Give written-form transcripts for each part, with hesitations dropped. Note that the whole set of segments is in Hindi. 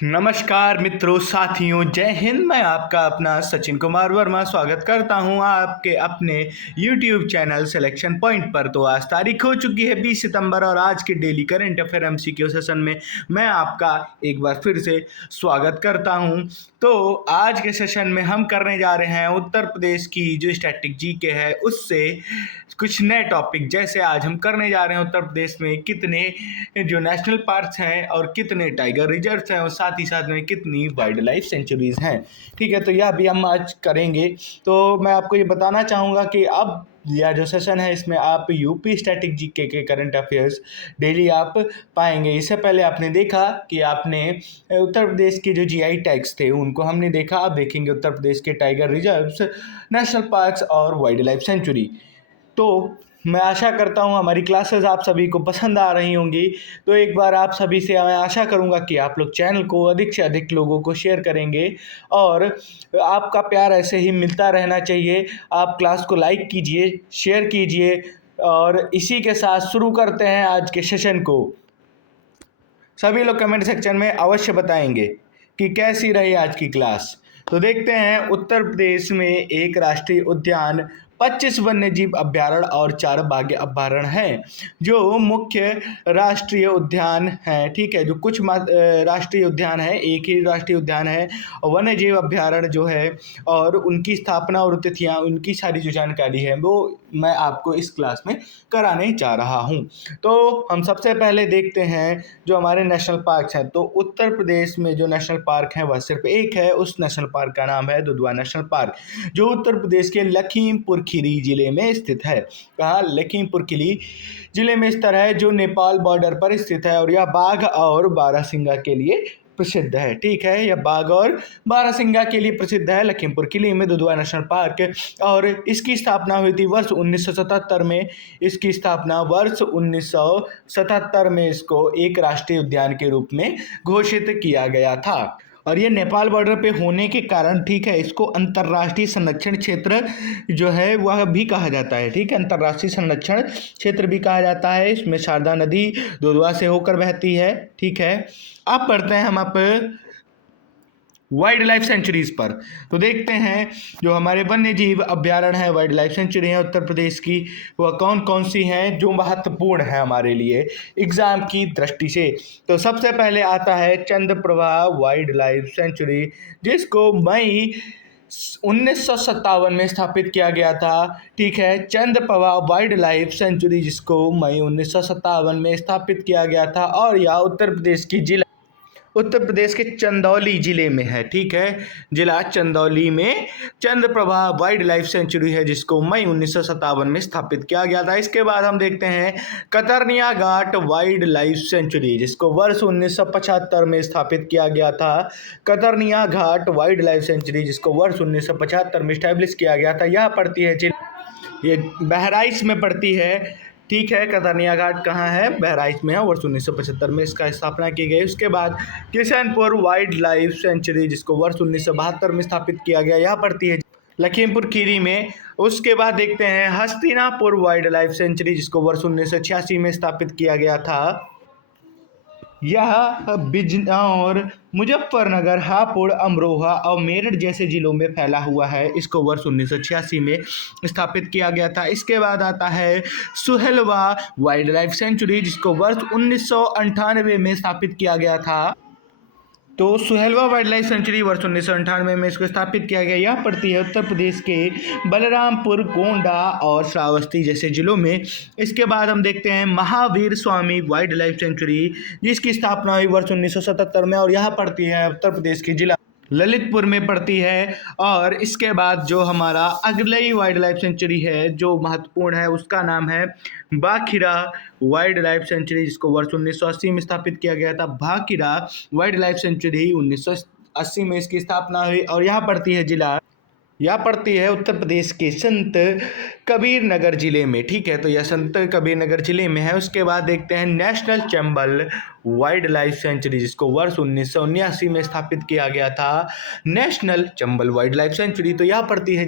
नमस्कार मित्रों, साथियों, जय हिंद। मैं आपका अपना सचिन कुमार वर्मा स्वागत करता हूं आपके अपने YouTube चैनल सिलेक्शन पॉइंट पर। तो आज तारीख हो चुकी है 20 सितंबर और आज के daily current affair MCQ session में मैं आपका एक बार फिर से स्वागत करता हूं। तो आज के सेशन में हम करने जा रहे हैं उत्तर प्रदेश की जो स्टैटिक जीके है उससे कुछ नए टॉपिक। जैसे आज हम करने जा रहे हैं उत्तर प्रदेश में कितने जो नेशनल पार्क्स हैं और कितने टाइगर रिजर्व्स हैं और साथ ही साथ में कितनी वाइल्ड लाइफ सेंचुरीज हैं। ठीक है, तो यह भी हम आज करेंगे। तो मैं आपको ये बताना चाहूँगा कि अब यह जो सेशन है इसमें आप यूपी स्टैटिक जीके के करंट अफेयर्स डेली आप पाएंगे। इससे पहले आपने देखा कि आपने उत्तर प्रदेश के जो जीआई टैग्स थे उनको हमने देखा। अब देखेंगे उत्तर प्रदेश के टाइगर रिजर्व्स, नेशनल पार्क्स और वाइल्ड लाइफ सेंचुरी। तो मैं आशा करता हूँ हमारी क्लासेस आप सभी को पसंद आ रही होंगी। तो एक बार आप सभी से मैं आशा करूँगा कि आप लोग चैनल को अधिक से अधिक लोगों को शेयर करेंगे और आपका प्यार ऐसे ही मिलता रहना चाहिए। आप क्लास को लाइक कीजिए, शेयर कीजिए और इसी के साथ शुरू करते हैं आज के सेशन को। सभी लोग कमेंट सेक्शन में अवश्य बताएंगे कि कैसी रही आज की क्लास। तो देखते हैं, उत्तर प्रदेश में एक राष्ट्रीय उद्यान, 25 वन्यजीव अभ्यारण्य और 4 बाघ अभ्यारण्य हैं जो मुख्य राष्ट्रीय उद्यान हैं। ठीक है, जो कुछ राष्ट्रीय उद्यान है, एक ही राष्ट्रीय उद्यान है और वन्यजीव अभ्यारण्य जो है और उनकी स्थापना और तिथियां, उनकी सारी जो जानकारी है वो मैं आपको इस क्लास में कराने जा रहा हूं। तो हम सबसे पहले देखते हैं जो हमारे नेशनल पार्क हैं। तो उत्तर प्रदेश में जो नेशनल पार्क है वह सिर्फ एक है। उस नेशनल पार्क का नाम है दुधवा नेशनल पार्क, जो उत्तर प्रदेश के लखीमपुर खीरी जिले में स्थित है। कहाँ? लखीमपुर खीरी जिले में स्थित है, जो नेपाल बॉर्डर पर स्थित है और यह बाघ और बारहसिंगा के लिए प्रसिद्ध है। ठीक है, यह बाघ और बारहसिंगा के लिए प्रसिद्ध है लखीमपुर खीरी में दुधवा नेशनल पार्क। और इसकी स्थापना हुई थी वर्ष 1977 में। इसकी स्थापना वर्ष 1977 में इसको एक राष्ट्रीय उद्यान के रूप में घोषित किया गया था। और ये नेपाल बॉर्डर पे होने के कारण, ठीक है, इसको अंतर्राष्ट्रीय संरक्षण क्षेत्र जो है वह भी कहा जाता है। ठीक है, अंतर्राष्ट्रीय संरक्षण क्षेत्र भी कहा जाता है। इसमें शारदा नदी दुधवा से होकर बहती है। ठीक है, अब पढ़ते हैं हम आप वाइल्ड लाइफ सेंचुरीज पर। तो देखते हैं जो हमारे वन्य जीव अभ्यारण्य है, वाइल्ड लाइफ सेंचुरी है उत्तर प्रदेश की, वह कौन कौन सी हैं जो महत्वपूर्ण है हमारे लिए एग्जाम की दृष्टि से। तो सबसे पहले आता है चंद्रप्रभा वाइल्ड लाइफ सेंचुरी, जिसको मई 1957 में स्थापित किया गया था। ठीक है, चंद्रप्रभा वाइल्ड लाइफ सेंचुरी जिसको मई 1957 में स्थापित किया गया था और यह उत्तर प्रदेश के चंदौली जिले में है। ठीक है, जिला चंदौली में चंद्रप्रभा वाइल्ड लाइफ सेंचुरी है जिसको मई 1957 में स्थापित किया गया था। इसके बाद हम देखते हैं कतरनिया घाट वाइल्ड लाइफ सेंचुरी, जिसको वर्ष 1975 में स्थापित किया गया था। कतरनिया घाट वाइल्ड लाइफ सेंचुरी जिसको वर्ष 1975 में स्टैब्लिश किया गया था। यह पड़ती है ये बहराइच में पड़ती है। ठीक है, कतरनिया घाट कहाँ है? बहराइच में है। वर्ष 1975 में इसका स्थापना की गई। उसके बाद किशनपुर वाइल्ड लाइफ सेंचुरी जिसको वर्ष 1972 में स्थापित किया गया, यह पड़ती है लखीमपुर खीरी में। उसके बाद देखते हैं हस्तिनापुर वाइल्ड लाइफ सेंचुरी जिसको वर्ष 1986 में स्थापित किया गया था। यह बिजनौर, मुजफ्फरनगर, हापुड़, अमरोहा और मेरठ जैसे जिलों में फैला हुआ है। इसको वर्ष 1986 में स्थापित किया गया था। इसके बाद आता है सुहेलवा वाइल्ड लाइफ सेंचुरी जिसको वर्ष 1998 में स्थापित किया गया था। तो सुहेलवा वाइल्ड लाइफ सेंचुरी वर्ष 1998 में इसको स्थापित किया गया। यह पड़ती है उत्तर प्रदेश के बलरामपुर, गोंडा और श्रावस्ती जैसे जिलों में। इसके बाद हम देखते हैं Mahavir Swami wild life sanctuary जिसकी स्थापना हुई वर्ष 1977 में और यह पड़ती है उत्तर प्रदेश के जिला ललितपुर में पड़ती है। और इसके बाद जो हमारा अगलई वाइल्ड लाइफ सेंचुरी है जो महत्वपूर्ण है उसका नाम है बाखिरा वाइल्ड लाइफ सेंचुरी जिसको वर्ष 1980 में स्थापित किया गया था। बाखिरा वाइल्ड लाइफ सेंचुरी 1980 में इसकी स्थापना हुई और यह पड़ती है उत्तर प्रदेश के संत कबीर नगर जिले में। ठीक है, तो यह संत कबीर नगर जिले में है। उसके बाद देखते हैं national Chambal wild life sanctuary जिसको वर्ष 1979 में स्थापित किया गया था। National Chambal wild life sanctuary, तो यह पड़ती है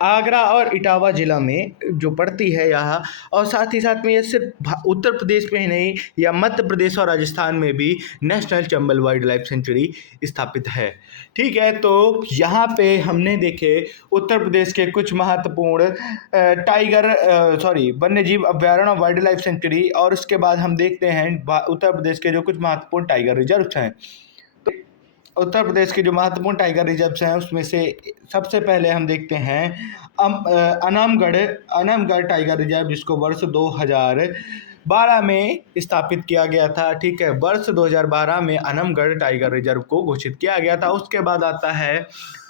आगरा और इटावा ज़िला में जो पड़ती है यहाँ, और साथ ही साथ में ये सिर्फ उत्तर प्रदेश में ही नहीं, या मध्य प्रदेश और राजस्थान में भी national Chambal wild life sanctuary स्थापित है। ठीक है, तो यहाँ पे हमने देखे उत्तर प्रदेश के कुछ महत्वपूर्ण वन्य जीव अभ्यारण्य और वाइल्ड लाइफ सेंचुरी, और उसके बाद हम देखते हैं उत्तर प्रदेश के जो कुछ महत्वपूर्ण टाइगर रिजर्व्स हैं। उत्तर प्रदेश के जो महत्वपूर्ण टाइगर रिजर्व्स हैं उसमें से सबसे पहले हम देखते हैं अनमगढ़ टाइगर रिजर्व, जिसको वर्ष 2012 में स्थापित किया गया था। ठीक है, वर्ष 2012 में अनमगढ़ टाइगर रिजर्व को घोषित किया गया था। उसके बाद आता है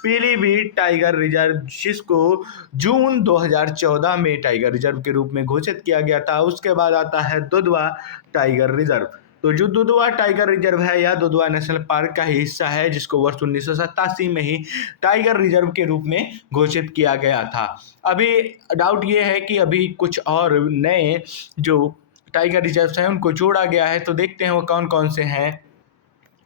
पीलीभीत टाइगर रिजर्व, जिसको जून 2014 में टाइगर रिजर्व के रूप में घोषित किया गया था। उसके बाद आता है दुधवा टाइगर रिजर्व। तो जो दुधवा टाइगर रिजर्व है, यह दुधवा नेशनल पार्क का ही हिस्सा है, जिसको वर्ष 1987 में ही टाइगर रिजर्व के रूप में घोषित किया गया था। अभी डाउट ये है कि अभी कुछ और नए जो टाइगर रिजर्व्स हैं उनको जोड़ा गया है, तो देखते हैं वो कौन कौन से हैं।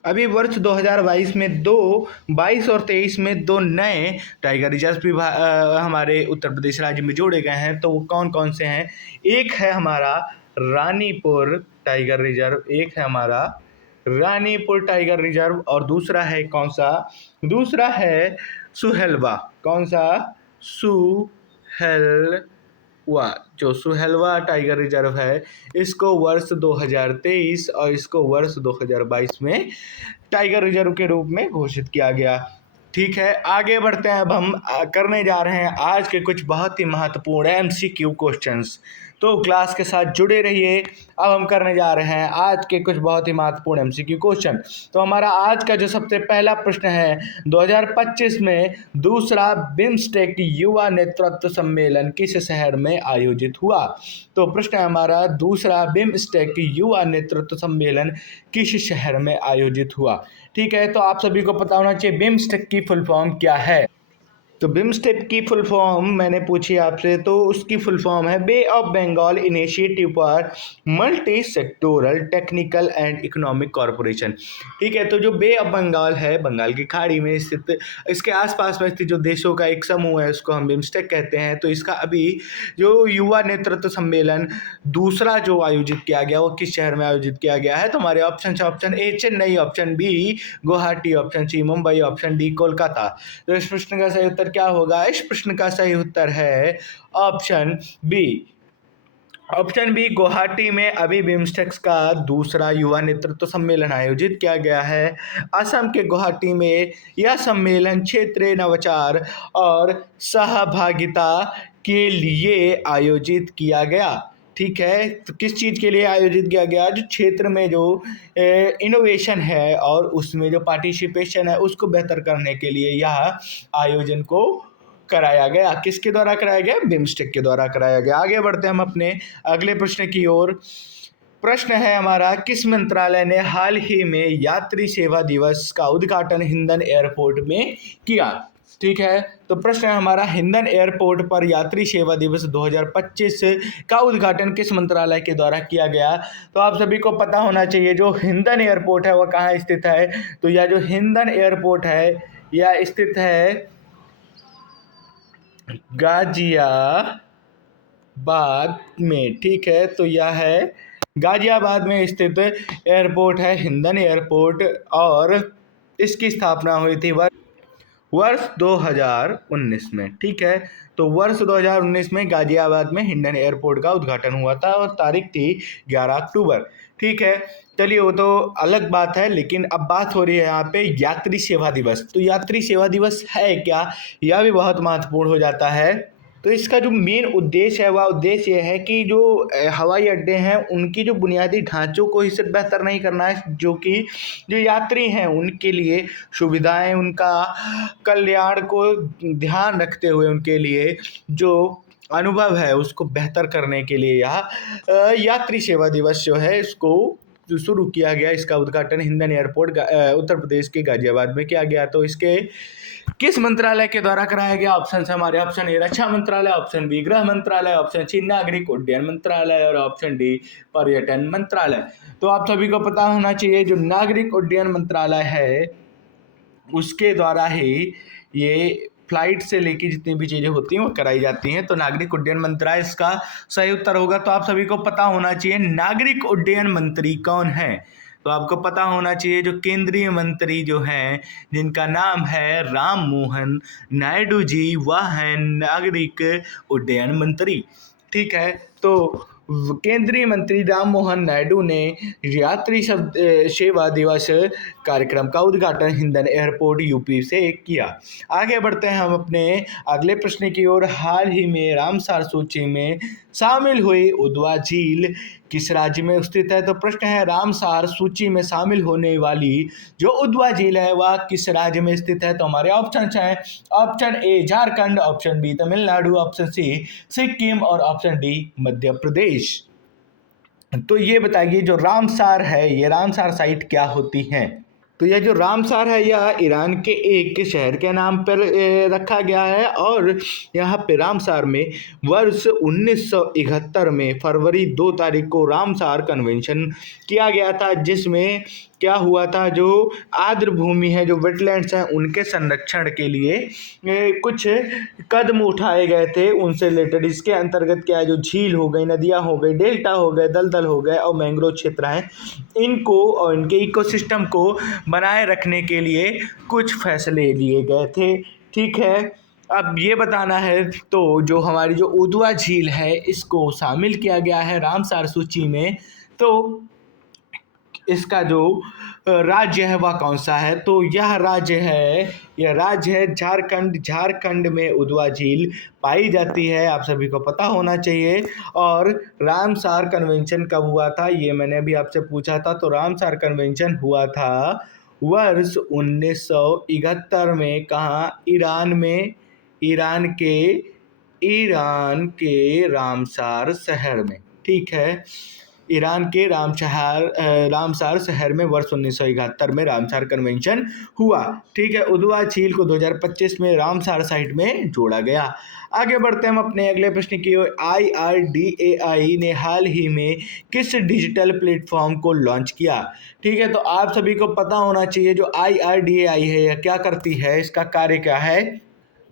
अभी वर्ष 2022 में 22 और 23 में 2 नए टाइगर रिजर्व भी हमारे उत्तर प्रदेश राज्य में जोड़े गए हैं। तो वो कौन कौन से हैं? एक है हमारा रानीपुर टाइगर रिजर्व, एक है हमारा रानीपुर टाइगर रिजर्व, और दूसरा है कौन सा? दूसरा है सुहेलवा। कौन सा? सुहेलवा। जो सुहेलवा टाइगर रिजर्व है, इसको वर्ष 2023 और इसको वर्ष 2022 में टाइगर रिजर्व के रूप में घोषित किया गया। ठीक है, आगे बढ़ते हैं। अब हम करने जा रहे हैं आज के कुछ बहुत ही महत्वपूर्ण MCQ क्वेश्चंस, तो क्लास के साथ जुड़े रहिए। अब हम करने जा रहे हैं आज के कुछ बहुत ही महत्वपूर्ण MCQ क्वेश्चन। तो हमारा आज का जो सबसे पहला प्रश्न है, 2025 में दूसरा बिम्स्टेक युवा नेतृत्व सम्मेलन किस शहर में आयोजित हुआ? तो प्रश्न है हमारा, दूसरा बिम्स्टेक युवा नेतृत्व सम्मेलन किस शहर में आयोजित हुआ? ठीक है, तो आप सभी को पता होना चाहिए बिम्स्टेक की फुल फॉर्म क्या है। तो बिम्स्टेक की फुल फॉर्म मैंने पूछी आपसे, तो उसकी फुल फॉर्म है bay of Bengal initiative for multi sectoral technical and economic corporation. ठीक है, तो जो बे ऑफ बंगाल है, बंगाल की खाड़ी में स्थित, इसके आसपास में स्थित जो देशों का एक समूह है, उसको हम बिम्स्टेक कहते हैं। तो इसका अभी जो युवा नेतृत्व सम्मेलन दूसरा जो आयोजित किया गया, वो किस शहर में आयोजित किया गया है? तो हमारे ऑप्शन है, option A Chennai, option B Guwahati, option C Mumbai, option D Kolkata. तो इस प्रश्न का सही उत्तर क्या होगा? इस प्रश्न का सही उत्तर है option B. Option B, Guwahati में अभी बिम्स्टेक्स का दूसरा युवा नेतृत्व सम्मेलन आयोजित किया गया है। असम के गुवाहाटी में यह सम्मेलन क्षेत्रीय नवाचार और सहभागिता के लिए आयोजित किया गया। ठीक है, तो किस चीज़ के लिए आयोजित किया गया? जो क्षेत्र में जो इनोवेशन है और उसमें जो पार्टिसिपेशन है, उसको बेहतर करने के लिए यह आयोजन को कराया गया। किसके द्वारा कराया गया? बिम्स्टेक के द्वारा कराया गया। आगे बढ़ते हैं हम अपने अगले प्रश्न की ओर। प्रश्न है हमारा, किस मंत्रालय ने हाल ही में यात्री सेवा दिवस का उद्घाटन हिंडन एयरपोर्ट में किया? ठीक है, तो प्रश्न है हमारा, हिंडन एयरपोर्ट पर यात्री सेवा दिवस 2025 का उद्घाटन किस मंत्रालय के द्वारा किया गया? तो आप सभी को पता होना चाहिए जो हिंडन एयरपोर्ट है वह कहाँ स्थित है। तो यह जो हिंडन एयरपोर्ट है यह स्थित है गाजियाबाद में। ठीक है, तो यह है गाजियाबाद में स्थित एयरपोर्ट है हिंडन एयरपोर्ट, और इसकी स्थापना हुई थी वर्ष 2019 में। ठीक है, तो वर्ष 2019 में गाजियाबाद में हिंडन एयरपोर्ट का उद्घाटन हुआ था और तारीख थी 11 अक्टूबर। ठीक है, चलिए वो तो अलग बात है, लेकिन अब बात हो रही है यहाँ पे यात्री सेवा दिवस। तो यात्री सेवा दिवस है क्या, यह भी बहुत महत्वपूर्ण हो जाता है। तो इसका जो मेन उद्देश्य है वह उद्देश्य ये है कि जो हवाई अड्डे हैं उनकी जो बुनियादी ढांचों को ही सिर्फ बेहतर नहीं करना है, जो कि जो यात्री हैं उनके लिए सुविधाएं, उनका कल्याण को ध्यान रखते हुए उनके लिए जो अनुभव है उसको बेहतर करने के लिए यह यात्री सेवा दिवस जो है इसको जो शुरू किया गया। इसका उद्घाटन हिंडन एयरपोर्ट उत्तर प्रदेश के गाजियाबाद में किया गया। तो इसके किस मंत्रालय के द्वारा कराया गया? ऑप्शन है हमारे, ऑप्शन ए रक्षा मंत्रालय, ऑप्शन बी गृह मंत्रालय, ऑप्शन सी नागरिक उड्डयन मंत्रालय, और ऑप्शन डी पर्यटन मंत्रालय। तो आप सभी को पता होना चाहिए जो नागरिक उड्डयन मंत्रालय है उसके द्वारा ही ये फ्लाइट से लेके जितनी भी चीज़ें होती हैं वो कराई जाती हैं। तो नागरिक उड्डयन मंत्रालय इसका सही उत्तर होगा। तो आप सभी को पता होना चाहिए नागरिक उड्डयन मंत्री कौन है। तो आपको पता होना चाहिए जो केंद्रीय मंत्री जो हैं जिनका नाम है राम मोहन नायडू जी, वह हैं नागरिक उड्डयन मंत्री। ठीक है, तो केंद्रीय मंत्री राम मोहन नायडू ने यात्री सेवा दिवस कार्यक्रम का उद्घाटन हिंडन एयरपोर्ट यूपी से किया। आगे बढ़ते हैं हम अपने अगले प्रश्न की ओर। हाल ही में रामसार सूची में शामिल हुई उदवा झील किस राज्य में स्थित है। तो प्रश्न है रामसार सूची में शामिल होने वाली जो उदवा झील है वह किस राज्य में स्थित है। तो हमारे ऑप्शन हैं option A Jharkhand, option B Tamil Nadu, option C Sikkim और ऑप्शन डी मध्य प्रदेश। तो ये बताइए जो रामसार है ये रामसार साइट क्या होती है। तो यह जो रामसार है यह ईरान के एक शहर के नाम पर रखा गया है और यहाँ पे रामसार में वर्ष 1971 में फरवरी 2 तारीख को रामसार कन्वेंशन किया गया था, जिसमें क्या हुआ था जो आर्द्र भूमि है, जो वेटलैंड्स हैं, उनके संरक्षण के लिए कुछ कदम उठाए गए थे उनसे रिलेटेड। इसके अंतर्गत क्या है जो झील हो गई, नदियाँ हो गई, डेल्टा हो गए, दलदल हो गए और मैंग्रोव क्षेत्र हैं, इनको और इनके इकोसिस्टम को बनाए रखने के लिए कुछ फैसले लिए गए थे। ठीक है, अब ये बताना है तो जो हमारी जो उदवा झील है इसको शामिल किया गया है रामसार सूची में। तो इसका जो राज्य है वह कौन सा है। तो यह राज्य है झारखंड। झारखंड में उदवा झील पाई जाती है, आप सभी को पता होना चाहिए। और रामसार कन्वेंशन कब हुआ था ये मैंने अभी आपसे पूछा था। तो रामसार कन्वेंशन हुआ था वर्ष 1971 में। कहाँ? ईरान में। ईरान के रामसार शहर में। ठीक है, ईरान के रामसार शहर में वर्ष 1971 में रामसार कन्वेंशन हुआ। ठीक है, उदवा झील को 2025 में रामसार साइट में जोड़ा गया। आगे बढ़ते हैं हम अपने अगले प्रश्न की ओर। IRDAI ने हाल ही में किस डिजिटल प्लेटफॉर्म को लॉन्च किया। ठीक है, तो आप सभी को पता होना चाहिए जो IRDAI है यह क्या करती है, इसका कार्य क्या है।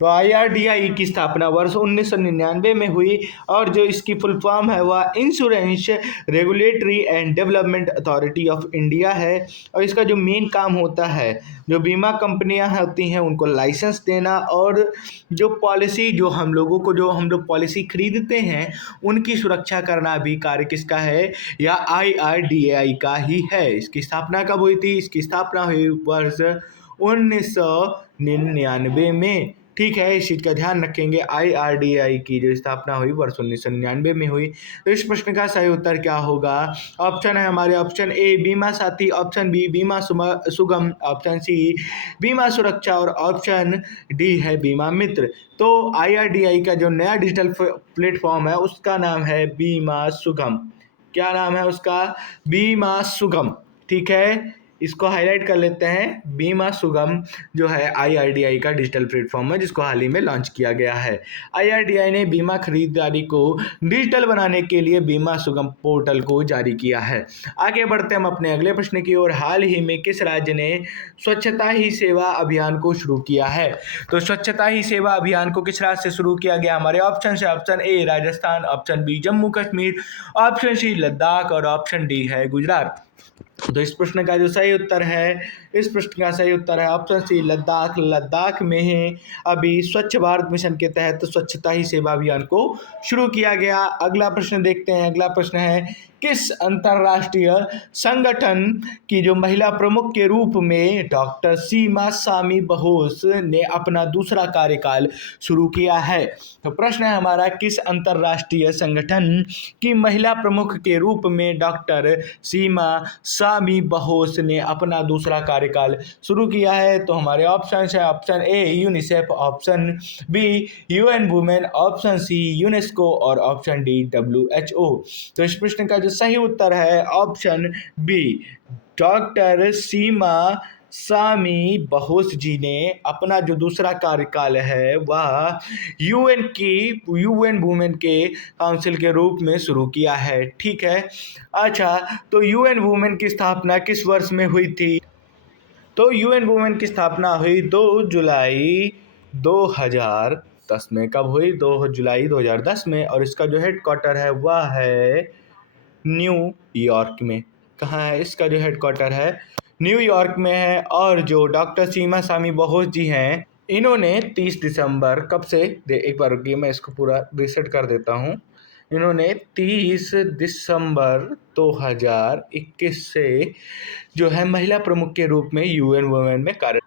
तो IRDAI की स्थापना वर्ष 1999 में हुई और जो इसकी फुल फॉर्म है वह insurance regulatory and development authority of India है। और इसका जो मेन काम होता है जो बीमा कंपनियां होती हैं उनको लाइसेंस देना और जो पॉलिसी जो हम लोग पॉलिसी खरीदते हैं उनकी सुरक्षा करना भी कार्य किसका है, या IRDAI का ही है। इसकी स्थापना कब हुई थी? इसकी स्थापना हुई वर्ष 1999 में। ठीक है, इस चीज़ का ध्यान रखेंगे। IRDAI की जो स्थापना हुई वर्ष 1999 में हुई। तो इस प्रश्न का सही उत्तर क्या होगा? ऑप्शन है हमारे ऑप्शन ए बीमा साथी, ऑप्शन बी बीमा सुगम, ऑप्शन सी बीमा सुरक्षा और ऑप्शन डी है बीमा मित्र। तो IRDAI का जो नया डिजिटल प्लेटफॉर्म है उसका नाम है बीमा सुगम। क्या नाम है उसका? बीमा सुगम। ठीक है, इसको हाईलाइट कर लेते हैं। बीमा सुगम जो है IRDAI का डिजिटल प्लेटफॉर्म है जिसको हाल ही में लॉन्च किया गया है। IRDAI ने बीमा खरीदारी को डिजिटल बनाने के लिए बीमा सुगम पोर्टल को जारी किया है। आगे बढ़ते हम अपने अगले प्रश्न की ओर। हाल ही में किस राज्य ने स्वच्छता ही सेवा अभियान को शुरू किया है। तो स्वच्छता ही सेवा अभियान को किस राज्य से शुरू किया गया? हमारे ऑप्शन है option A Rajasthan, option B Jammu Kashmir, option C Ladakh और ऑप्शन डी है गुजरात। तो इस प्रश्न का जो सही उत्तर है ऑप्शन सी लद्दाख। लद्दाख में ही अभी स्वच्छ भारत मिशन के तहत स्वच्छता ही सेवा अभियान को शुरू किया गया। अगला प्रश्न देखते हैं। अगला प्रश्न है किस अंतर्राष्ट्रीय संगठन की जो महिला प्रमुख के रूप में डॉक्टर सीमा सामी बहोस ने अपना दूसरा कार्यकाल शुरू किया है। तो प्रश्न है हमारा किस अंतर्राष्ट्रीय संगठन की महिला प्रमुख के रूप में डॉक्टर सीमा सामी बहोस ने अपना दूसरा कार्यकाल शुरू किया है। तो हमारे ऑप्शन है option A UNICEF, option B UN women, option C UNESCO और ऑप्शन डी WHO। तो इस प्रश्न का जो सही उत्तर है option B. Doctor Seema Sami बहोस जी ने अपना जो दूसरा कार्यकाल है वह UN वुमेन के काउंसिल के रूप में शुरू किया है। ठीक है, अच्छा, तो UN वुमेन की स्थापना किस वर्ष में हुई थी? तो UN वुमेन की स्थापना हुई 2 जुलाई 2010 में। कब हुई? 2 जुलाई 2010 में। और इसका जो हेडक्वार्टर है वह है न्यूयॉर्क में। कहाँ है इसका जो हेडक्वार्टर है? न्यूयॉर्क में है। और जो डॉक्टर सीमा सामी बोस जी हैं, इन्होंने 30 दिसंबर कब से एक बार रुकिए, मैं इसको पूरा रीसेट कर देता हूँ। इन्होंने 30 दिसंबर 2021 से जो है महिला प्रमुख के रूप में यूएन वुमेन में कार्य।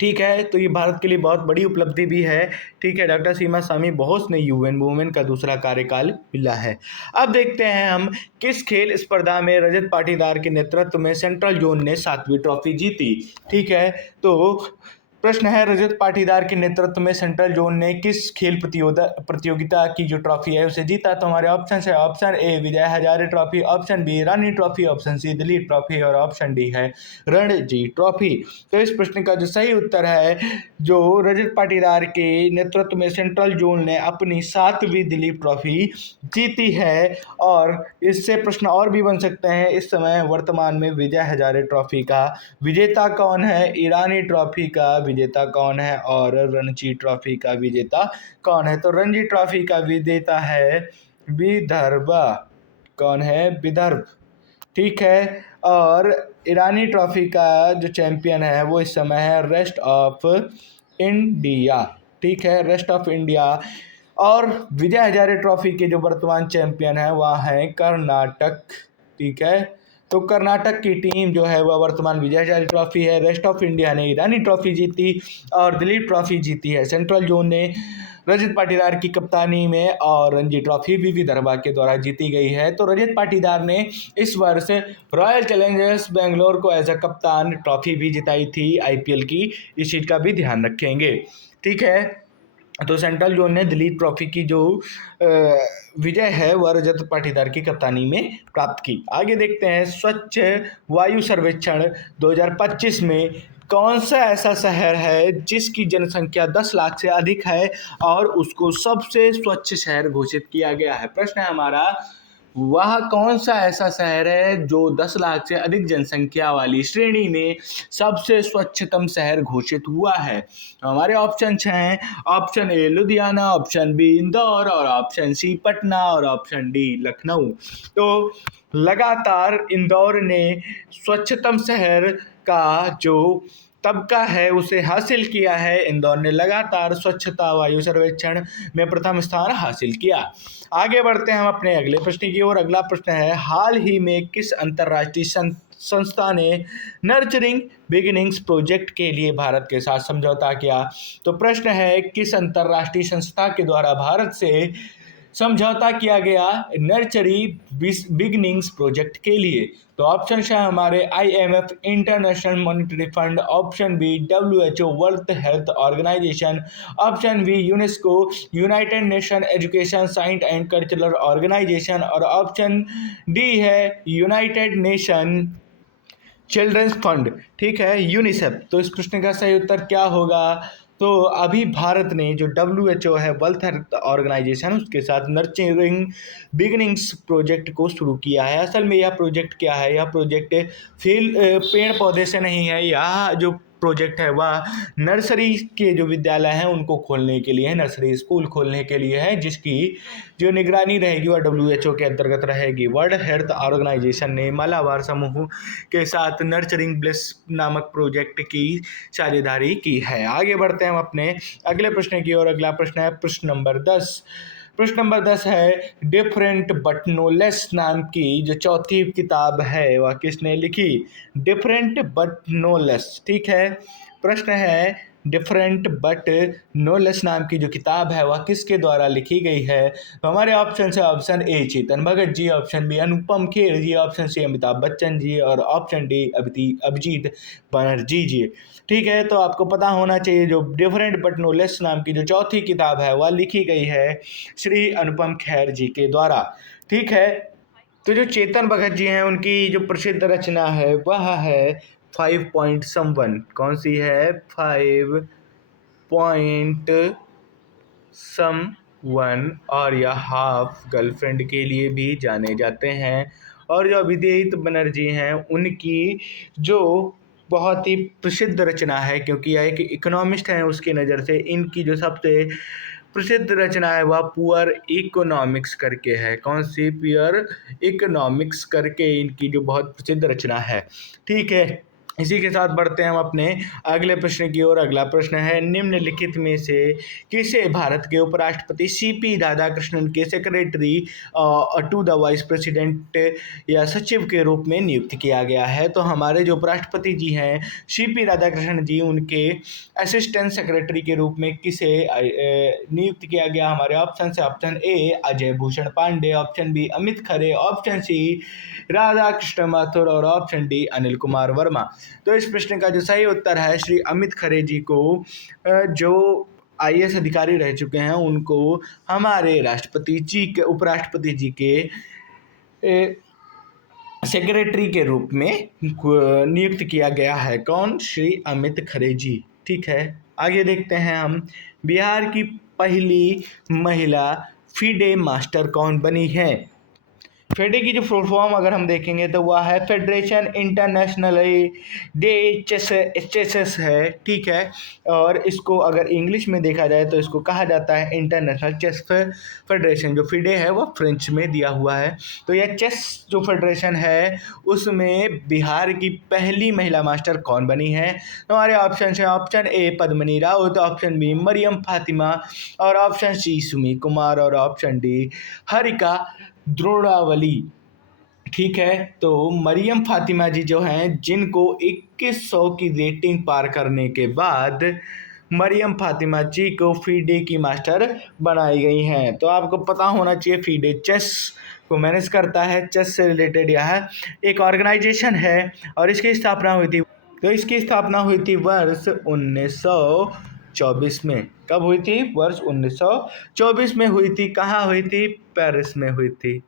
ठीक है, तो ये भारत के लिए बहुत बड़ी उपलब्धि भी है। ठीक है, डॉक्टर सीमा सामी बोस ने यूएन वुमेन का दूसरा कार्यकाल मिला है। अब देखते हैं हम किस खेल स्पर्धा में रजत पाटीदार के नेतृत्व में सेंट्रल जोन ने 7वीं ट्रॉफी जीती। ठीक है, तो प्रश्न है, रजत पाटीदार के नेतृत्व में सेंट्रल जोन ने किस खेल प्रतियोगिता की जो ट्रॉफी है उसे जीता? तो हमारे ऑप्शन है, option A Vijay Hazare trophy, option B Rani trophy, option C Dilip trophy और ऑप्शन डी है रणजी ट्रॉफी। तो इस प्रश्न का जो सही उत्तर है, जो रजत पाटीदार के नेतृत्व में सेंट्रल जोन ने अपनी 7वीं दिलीप ट्रॉफी जीती है। और इससे प्रश्न और भी बन सकते हैं, इस समय वर्तमान में विजय हजारे ट्रॉफी का विजेता कौन है, ईरानी ट्रॉफी का विजेता कौन है और रणजी ट्रॉफी का विजेता कौन है? तो रणजी ट्रॉफी का विजेता है विदर्भ। कौन है? विदर्भ। ठीक है, और ईरानी ट्रॉफी का जो चैंपियन है वो इस समय है रेस्ट ऑफ इंडिया। ठीक है, रेस्ट ऑफ इंडिया। और विजय हजारे ट्रॉफी के जो वर्तमान चैंपियन है वह है कर्नाटक। ठीक है, तो कर्नाटक की टीम जो है वह वर्तमान विजय हजारे ट्रॉफी है। रेस्ट ऑफ इंडिया ने ईरानी ट्रॉफी जीती और दिलीप ट्रॉफी जीती है सेंट्रल जोन ने रजत पाटीदार की कप्तानी में। और रणजी ट्रॉफी भी विदर्भा के द्वारा जीती गई है। तो रजत पाटीदार ने इस वर्ष रॉयल चैलेंजर्स बेंगलोर को एज अ कप्तान ट्रॉफी भी जिताई थी आईपीएल की। इस चीज़ का भी ध्यान रखेंगे। ठीक है, तो सेंट्रल जोन ने दिलीप ट्रॉफी की जो विजय है वह रजत पाटीदार की कप्तानी में प्राप्त की। आगे देखते हैं, स्वच्छ वायु सर्वेक्षण 2025 में कौन सा ऐसा शहर है जिसकी जनसंख्या 10 लाख से अधिक है और उसको सबसे स्वच्छ शहर घोषित किया गया है? प्रश्न है हमारा, वह कौन सा ऐसा शहर है जो 10 लाख से अधिक जनसंख्या वाली श्रेणी में सबसे स्वच्छतम शहर घोषित हुआ है? हमारे ऑप्शन हैं, option A Ludhiana, option B Indore और ऑप्शन सी पटना और ऑप्शन डी लखनऊ। तो लगातार इंदौर ने स्वच्छतम शहर का जो तबका है उसे हासिल किया है। इंदौर ने लगातार स्वच्छता वायु सर्वेक्षण में प्रथम स्थान हासिल किया। आगे बढ़ते हैं हम अपने अगले प्रश्न की ओर। अगला प्रश्न है, हाल ही में किस अंतर्राष्ट्रीय संस्था ने नर्चरिंग बिगिनिंग्स प्रोजेक्ट के लिए भारत के साथ समझौता किया? तो प्रश्न है, किस अंतर्राष्ट्रीय संस्था के द्वारा भारत से समझौता किया गया नर्चरी बिगिनिंग्स प्रोजेक्ट के लिए? तो ऑप्शन है हमारे IMF international monetary fund, option B WHO world health organisation, option B UNESCO united nation education science and cultural organisation और ऑप्शन डी है यूनाइटेड नेशन चिल्ड्रंस फंड। ठीक है, यूनिसेफ। तो इस प्रश्न का सही उत्तर क्या होगा? तो अभी भारत ने जो WHO है वर्ल्ड हेल्थ ऑर्गेनाइजेशन, उसके साथ नर्चरिंग बिगिनिंग्स प्रोजेक्ट को शुरू किया है। असल में यह प्रोजेक्ट क्या है? यह प्रोजेक्ट पेड़ पौधे से नहीं है। यह जो प्रोजेक्ट है वह नर्सरी के जो विद्यालय हैं उनको खोलने के लिए है, नर्सरी स्कूल खोलने के लिए है, जिसकी जो निगरानी रहेगी वह WHO के अंतर्गत रहेगी। वर्ल्ड हेल्थ ऑर्गेनाइजेशन ने मालाबार समूह के साथ नर्चरिंग ब्लिस नामक प्रोजेक्ट की साझेदारी की है। आगे बढ़ते हैं हम अपने अगले प्रश्न की ओर। अगला प्रश्न है प्रश्न नंबर 10। प्रश्न नंबर 10 है, डिफरेंट बट नो लेस नाम की जो चौथी किताब है वह किसने लिखी? Different but no less. ठीक है, प्रश्न है, डिफरेंट बट नो लेस नाम की जो किताब है वह किसके द्वारा लिखी गई है? तो हमारे ऑप्शन है, option A Chetan Bhagat ji, option B Anupam Kher ji, option C Amitabh Bachchan ji और ऑप्शन डी अभिजीत बनर्जी जी। ठीक है, तो आपको पता होना चाहिए जो डिफरेंट बट नो लेस नाम की जो चौथी किताब है वह लिखी गई है श्री अनुपम खेर जी के द्वारा। ठीक है, तो जो चेतन भगत जी हैं उनकी जो प्रसिद्ध रचना है वह है 5 पॉइंट समवन। कौन सी है? 5 पॉइंट समवन। और यह हाफ गर्लफ्रेंड के लिए भी जाने जाते हैं। और जो अभिजीत बनर्जी हैं उनकी जो बहुत ही प्रसिद्ध रचना है, क्योंकि यह एक इकोनॉमिस्ट हैं, उसकी नज़र से इनकी जो सबसे प्रसिद्ध रचना है वह पुअर इकोनॉमिक्स करके है। कौन सी? पुअर इकोनॉमिक्स करके इनकी जो बहुत प्रसिद्ध रचना है। ठीक है, इसी के साथ बढ़ते हैं हम अपने अगले प्रश्न की ओर। अगला प्रश्न है, निम्नलिखित में से किसे भारत के उपराष्ट्रपति सीपी राधाकृष्णन के secretary to the vice president या सचिव के रूप में नियुक्त किया गया है? तो हमारे जो उपराष्ट्रपति जी हैं सीपी राधाकृष्णन जी, उनके असिस्टेंट सेक्रेटरी के रूप में किसे नियुक्त किया गया? हमारे ऑप्शन से option A Ajay Bhushan Pandey, option B Amit Khare, option C Radhakrishna Mathur और ऑप्शन डी अनिल कुमार वर्मा। तो इस प्रश्न का जो सही उत्तर है, श्री अमित खरे जी को जो आईएएस अधिकारी रह चुके हैं उनको हमारे राष्ट्रपति जी के उपराष्ट्रपति जी के सेक्रेटरी के रूप में नियुक्त किया गया है। कौन? श्री अमित खरे जी। ठीक है, आगे देखते हैं हम। बिहार की पहली महिला फीडे मास्टर कौन बनी है? फेडे की जो फुल फॉर्म अगर हम देखेंगे तो वह है फेडरेशन इंटरनेशनल डे चेस है। ठीक है, और इसको अगर इंग्लिश में देखा जाए तो इसको कहा जाता है इंटरनेशनल चेस फेडरेशन। जो फिडे है वह फ्रेंच में दिया हुआ है। तो यह चेस जो फेडरेशन है उसमें बिहार की पहली महिला मास्टर कौन बनी है? तो हमारे ऑप्शन है option A Padmini Raut, option B Mariam Fatima और ऑप्शन सी सुमी कुमार और ऑप्शन डी हरिका द्रोणावली। ठीक है, तो मरियम फातिमा जी जो हैं, जिनको 2100 की रेटिंग पार करने के बाद मरियम फातिमा जी को फीडे की मास्टर बनाई गई हैं। तो आपको पता होना चाहिए फीडे चेस को मैनेज करता है। चेस से रिलेटेड यह एक ऑर्गेनाइजेशन है और इसकी स्थापना हुई थी। तो इसकी स्थापना हुई थी वर्ष 1924 में। कब हुई थी? वर्ष 1924 में हुई थी। कहाँ हुई थी? पेरिस में हुई थी।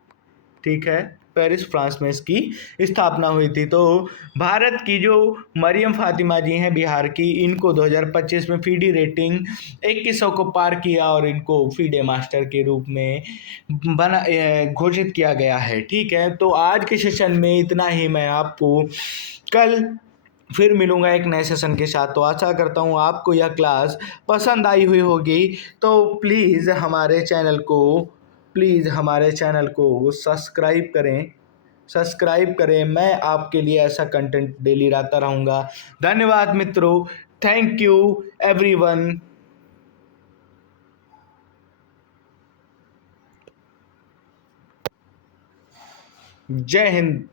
ठीक है, पेरिस फ्रांस में इसकी स्थापना हुई थी। तो भारत की जो मरियम फातिमा जी हैं बिहार की, इनको 2025 में फीडे रेटिंग 2100 को पार किया और इनको फीडे मास्टर के रूप में घोषित किया गया है। ठीक है, तो आज के सेशन में इतना ही। मैं आपको कल फिर मिलूंगा एक नए सेशन के साथ। तो आशा करता हूँ आपको यह क्लास पसंद आई हुई होगी। तो प्लीज़ हमारे चैनल को सब्सक्राइब करें। मैं आपके लिए ऐसा कंटेंट डेली लाता रहूँगा। धन्यवाद मित्रों। Thank you everyone. जय हिंद।